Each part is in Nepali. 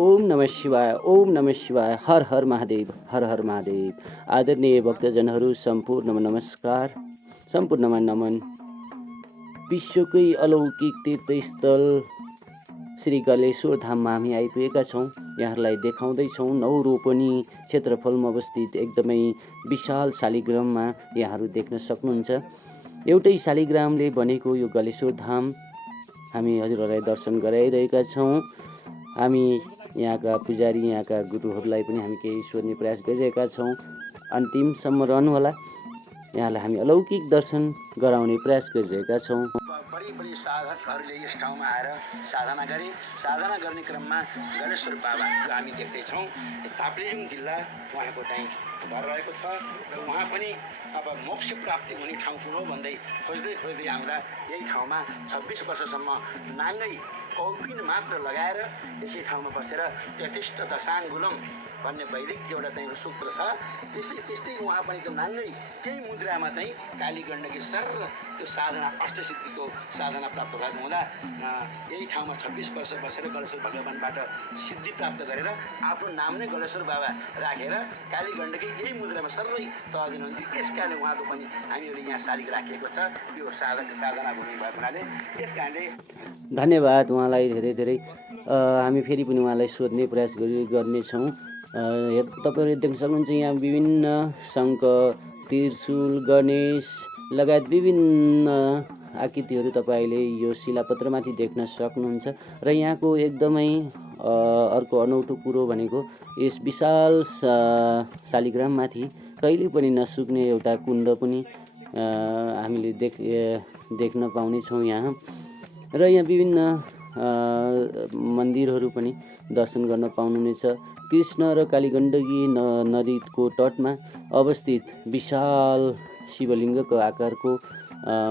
ओम नमः शिवाय, ओम नमः शिवाय, हर हर महादेव, हर हर महादेव। आदरणीय भक्तजनहरू सम्पूर्णमा नमस्कार, सम्पूर्णमा नमन। विश्वकै अलौकिक तीर्थस्थल श्री गलेश्वर धाममा हामी आइपुगेका छौँ। यहाँहरूलाई देखाउँदैछौँ नौरोपनी क्षेत्रफलमा अवस्थित एकदमै विशाल शालिग्राममा यहाँहरू देख्न सक्नुहुन्छ। एउटै शालिग्रामले बनेको यो गलेश्वर धाम हामी हजुरहरूलाई दर्शन गराइरहेका छौँ। हामी यहाँका पुजारी, यहाँका गुरुहरूलाई पनि हामी केही सोध्ने प्रयास गरिरहेका छौँ। अन्तिमसम्म रहनुहोला, यहाँलाई हामी अलौकिक दर्शन गराउने प्रयास गरिरहेका छौँ। बढी साधकहरूले यस ठाउँमा आएर साधना गरे। साधना गर्ने क्रममा गलेश्वर बाबा जो हामी देख्दैछौँ, ताप्लेजुङ जिल्ला उहाँको चाहिँ घर रहेको छ र उहाँ पनि अब मोक्ष प्राप्ति हुने ठाउँ कुन हो भन्दै खोज्दै आउँदा यही ठाउँमा 26 वर्षसम्म नाङ्गै कौपिन मात्र लगाएर यसै ठाउँमा बसेर त्यतिष्ठ दशाङ्गुलम भन्ने वैदिक एउटा चाहिँ सूत्र छ। त्यस्तै उहाँ पनि त्यो नाङ्गै त्यही मुद्रामा चाहिँ काली गण्डकी सर त्यो साधना अष्टसिद्धिको साधना प्राप्त भएको हुँदा यही ठाउँमा 26 वर्ष बसेर गलेश्वर भगवानबाट सिद्धि प्राप्त गरेर आफ्नो नाम नै गलेश्वर बाबा राखेर काली गण्डकी यही मुद्रामा सबै तह दिनुहुन्थ्यो। यस कारणले उहाँको पनि हामीहरूले यहाँ शालिग राखिएको छ। यो साधना भूमि भएको हुनाले त्यस कारणले धन्यवाद उहाँलाई धेरै धेरै। हामी फेरि पनि उहाँलाई सोध्ने प्रयास गर्नेछौँ। तपाईँहरूले देख्न सक्नुहुन्छ यहाँ विभिन्न शङ्ख, त्रिशूल, गणेश लगायत विभिन्न आकृतिहरू तपाईँले यो शिलापत्रमाथि देख्न सक्नुहुन्छ। र यहाँको एकदमै अर्को अनौठो कुरो भनेको यस विशाल शालिग्राममाथि कहिले पनि नसुक्ने एउटा कुण्ड पनि हामीले देख्न पाउनेछौँ यहाँ। र यहाँ विभिन्न मन्दिरहरू पनि दर्शन गर्न पाउनुहुनेछ। कृष्ण र कालीगण्डकी नदीको तटमा अवस्थित विशाल शिवलिङ्गको आकारको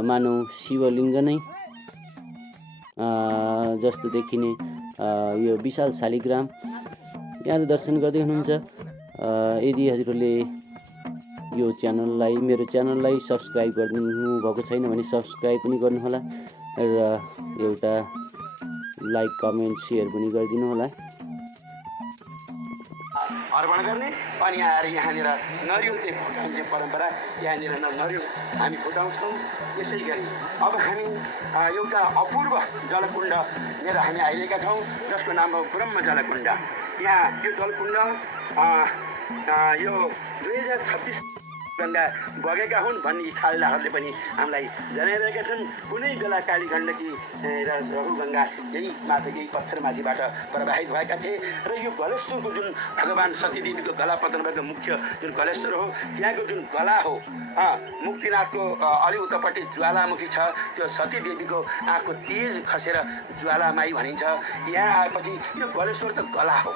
मानव शिवलिङ्ग नै जस्तो देखिने यो विशाल शालिग्राम यहाँ दर्शन गर्दै हुनुहुन्छ। यदि हजुरहरूले यो च्यानललाई, मेरो च्यानललाई सब्सक्राइब गर्नु भएको छैन भने सब्सक्राइब पनि गर्नुहोला र एउटा लाइक, कमेन्ट, सेयर पनि गरिदिनु होला। अर्पण गर्ने अनि आएर यहाँनिर नरिवल चाहिँ फुटाउने परम्परा, यहाँनिर नरिवल हामी फुटाउँछौँ। यसै गरी अब हामी एउटा अपूर्व जलकुण्डनिर हामी आइरहेका छौँ जसको नाम हो ब्रह्म जलकुण्ड। यहाँ यो जलकुण्ड यो 2026 गङ्गा बगेका हुन् भन्ने खाल्डाहरूले पनि हामीलाई जनाइरहेका छन्। कुनै बेला काली गण्डकी र रघु गङ्गा यही माथि केही पत्थरमाथिबाट प्रवाहित भएका थिए र यो गलेश्वरको जुन भगवान् सतीदेवीको गला पतन भएको मुख्य जुन गलेश्वर हो, त्यहाँको जुन गला हो, मुक्तिनाथको अलि उतापट्टि ज्वालामुखी छ, त्यो सतीदेवीको आँखको तेज खसेर ज्वालामाई भनिन्छ। यहाँ आएपछि यो गलेश्वर त गला हो,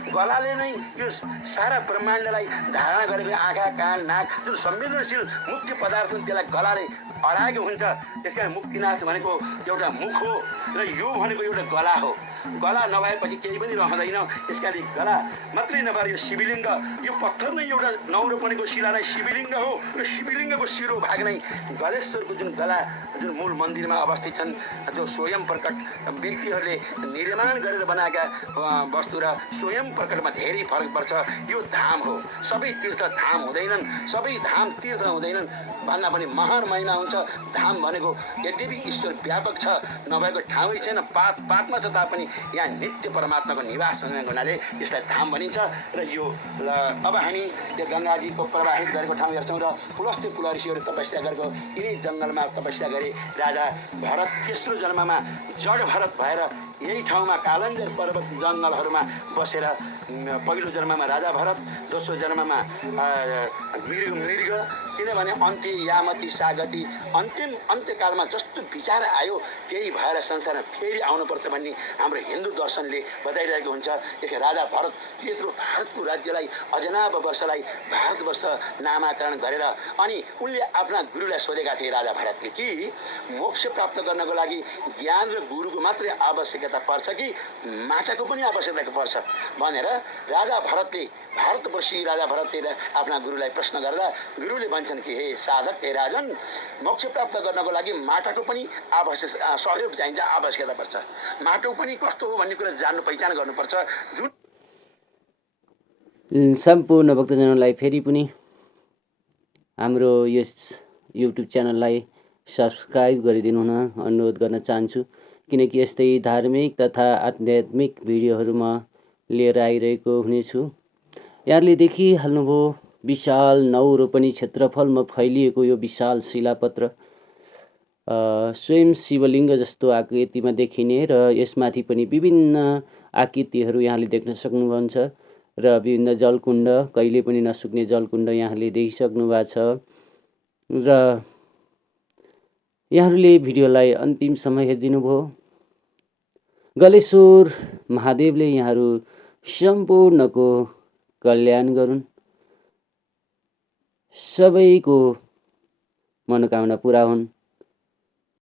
गलाले नै यो सारा ब्रह्माण्डलाई धारणा गरेको आँखा, कान, नाक जुन संवेदनशील मुख्य पदार्थ हुन् त्यसलाई गलाले अडाएको हुन्छ। त्यस कारण मुक्तिनाथ भनेको एउटा मुख हो र यो भनेको एउटा गला हो। गला नभएपछि केही पनि रहँदैन। त्यस कारण गला मात्रै नभएर यो शिवलिङ्ग, यो पत्थर नै एउटा नौरोपनीको शिला नै शिवलिङ्ग हो र शिवलिङ्गको शिरो भाग नै गलेश्वरको जुन गला जुन मूल मन्दिरमा अवस्थित छन्, त्यो स्वयं प्रकट व्यक्तिहरूले निर्माण गरेर बनाएका वस्तु र स्वयं प्रकटमा धेरै फरक पर्छ। यो धाम हो, सबै तीर्थ धाम हुँदैनन्, सबै धाम तीर्थ हुँदैनन् भन्दा पनि महान महिमा हुन्छ। धाम भनेको यद्यपि ईश्वर व्यापक छ, नभएको ठाउँै छैन, पातमा छ तापनि यहाँ नित्य परमात्माको निवास हुने हुनाले यसलाई धाम भनिन्छ। र यो अब हामी त्यो गङ्गाजीको प्रवाहित गरेको ठाउँ हेर्छौँ र पुलस्त्य पुल ऋषिहरू तपस्या गरेको यिनै जङ्गलमा तपस्या गरे। राजा भरत तेस्रो जन्ममा जड भरत भएर यही ठाउँमा कालन्जर पर्वत जङ्गलहरूमा बसेर पहिलो जन्ममा राजा भरत, दोस्रो जन्ममा मृग, किनभने अन्त्य यामती सागती अन्त्यकालमा जस्तो विचार आयो त्यही भएर संसारमा फेरि आउनुपर्छ भन्ने हाम्रो हिन्दू दर्शनले बताइरहेको हुन्छ। यसले राजा भरत त्यत्रो भारतको राज्यलाई अजनाब वर्षलाई भारतवर्ष नामाकरण गरेर अनि उनले आफ्ना गुरुलाई सोधेका थिए राजा भरतले कि मोक्ष प्राप्त गर्नको लागि ज्ञान र गुरुको मात्रै आवश्यकता आवश्यकता पर्छ कि माटाको पनि आवश्यकता पर्छ भनेर राजा भरतले भारतवर्षी राजा भरतले आफ्ना गुरुलाई प्रश्न गर्दा गुरुले भन्छन् कि हे साधक हे राजन मोक्ष प्राप्त गर्नको लागि माटाको पनि आवश्यक सहयोग चाहिन्छ आवश्यकता पर्छ माटो पनि कस्तो हो भन्ने कुरा जान्नु पहिचान गर्नुपर्छ जुन सम्पूर्ण भक्तजनलाई फेरि पनि हाम्रो यस युट्युब च्यानललाई सब्सक्राइब गरिदिनु हुन अनुरोध गर्न चाहन्छु किनकि यस्तै धार्मिक तथा आध्यात्मिक भिडियोहरू म लिएर आइरहेको हुनेछु। यहाँले देखिहाल्नुभयो विशाल 9 रोपनी क्षेत्रफलमा फैलिएको यो विशाल शिलापत्र स्वयं शिवलिङ्ग जस्तो आकृतिमा देखिने र यसमाथि पनि विभिन्न आकृतिहरू यहाँले देख्न सक्नुहुन्छ र विभिन्न जलकुण्ड कहिले पनि नसुक्ने जलकुण्ड यहाँले देखिसक्नु भएको छ र यहाँहरूले भिडियोलाई अन्तिमसम्म हेरिदिनुभयो। गलेश्वर महादेवले यहाँहरू सम्पूर्णको कल्याण गरून्, सबैको मनोकामना पुरा हुन्।